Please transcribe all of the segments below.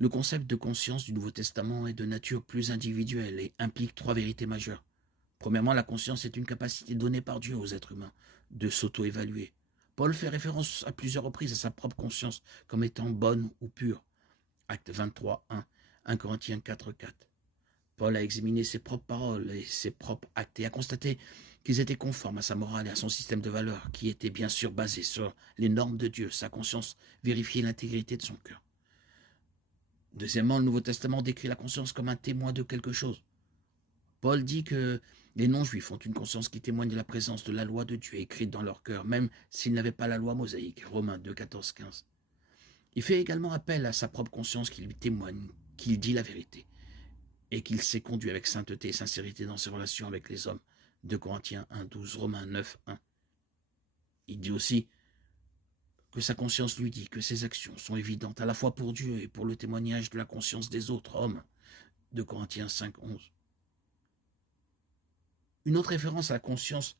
Le concept de conscience du Nouveau Testament est de nature plus individuelle et implique trois vérités majeures. Premièrement, la conscience est une capacité donnée par Dieu aux êtres humains de s'auto-évaluer. Paul fait référence à plusieurs reprises à sa propre conscience comme étant bonne ou pure. Acte 23, 1, 1 Corinthiens 4, 4. Paul a examiné ses propres paroles et ses propres actes et a constaté qu'ils étaient conformes à sa morale et à son système de valeurs, qui était bien sûr basé sur les normes de Dieu. Sa conscience vérifiait l'intégrité de son cœur. Deuxièmement, le Nouveau Testament décrit la conscience comme un témoin de quelque chose. Paul dit que les non-juifs ont une conscience qui témoigne de la présence de la loi de Dieu écrite dans leur cœur, même s'ils n'avaient pas la loi mosaïque. Romains 2, 14, 15. Il fait également appel à sa propre conscience qui lui témoigne qu'il dit la vérité et qu'il s'est conduit avec sainteté et sincérité dans ses relations avec les hommes. 2 Corinthiens 1, 12, Romains 9, 1. Il dit aussi que sa conscience lui dit que ses actions sont évidentes à la fois pour Dieu et pour le témoignage de la conscience des autres hommes. 2 Corinthiens 5, 11. Une autre référence à la conscience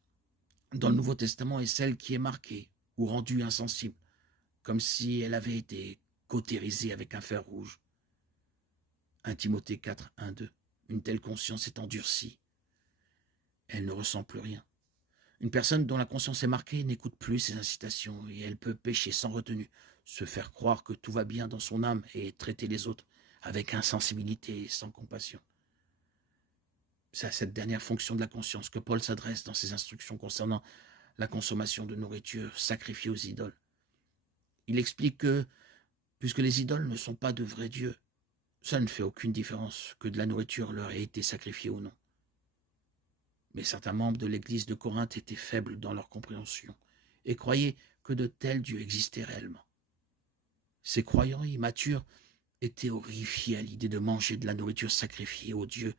dans le Nouveau Testament est celle qui est marquée ou rendue insensible, comme si elle avait été cautérisée avec un fer rouge. 1 Timothée 4, 1, 2. Une telle conscience est endurcie. Elle ne ressent plus rien. Une personne dont la conscience est marquée n'écoute plus ses incitations et elle peut pécher sans retenue, se faire croire que tout va bien dans son âme et traiter les autres avec insensibilité et sans compassion. C'est à cette dernière fonction de la conscience que Paul s'adresse dans ses instructions concernant la consommation de nourriture sacrifiée aux idoles. Il explique que, puisque les idoles ne sont pas de vrais dieux, ça ne fait aucune différence que de la nourriture leur ait été sacrifiée ou non. Mais certains membres de l'église de Corinthe étaient faibles dans leur compréhension et croyaient que de tels dieux existaient réellement. Ces croyants immatures étaient horrifiés à l'idée de manger de la nourriture sacrifiée aux dieux,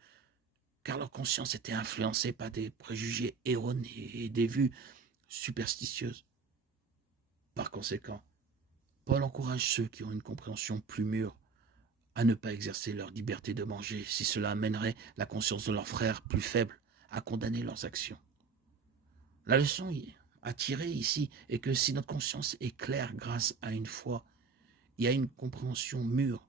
car leur conscience était influencée par des préjugés erronés et des vues superstitieuses. Par conséquent, Paul encourage ceux qui ont une compréhension plus mûre à ne pas exercer leur liberté de manger si cela amènerait la conscience de leurs frères plus faibles à condamner leurs actions. La leçon à tirer ici est que si notre conscience est claire grâce à une foi et à une compréhension mûre,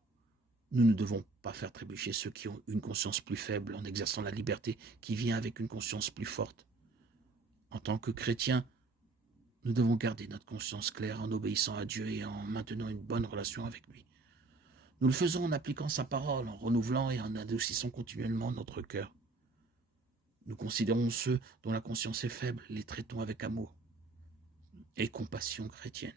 nous ne devons pas faire trébucher ceux qui ont une conscience plus faible en exerçant la liberté qui vient avec une conscience plus forte. En tant que chrétiens, nous devons garder notre conscience claire en obéissant à Dieu et en maintenant une bonne relation avec lui. Nous le faisons en appliquant sa parole, en renouvelant et en adoucissant continuellement notre cœur. Nous considérons ceux dont la conscience est faible, les traitons avec amour et compassion chrétienne.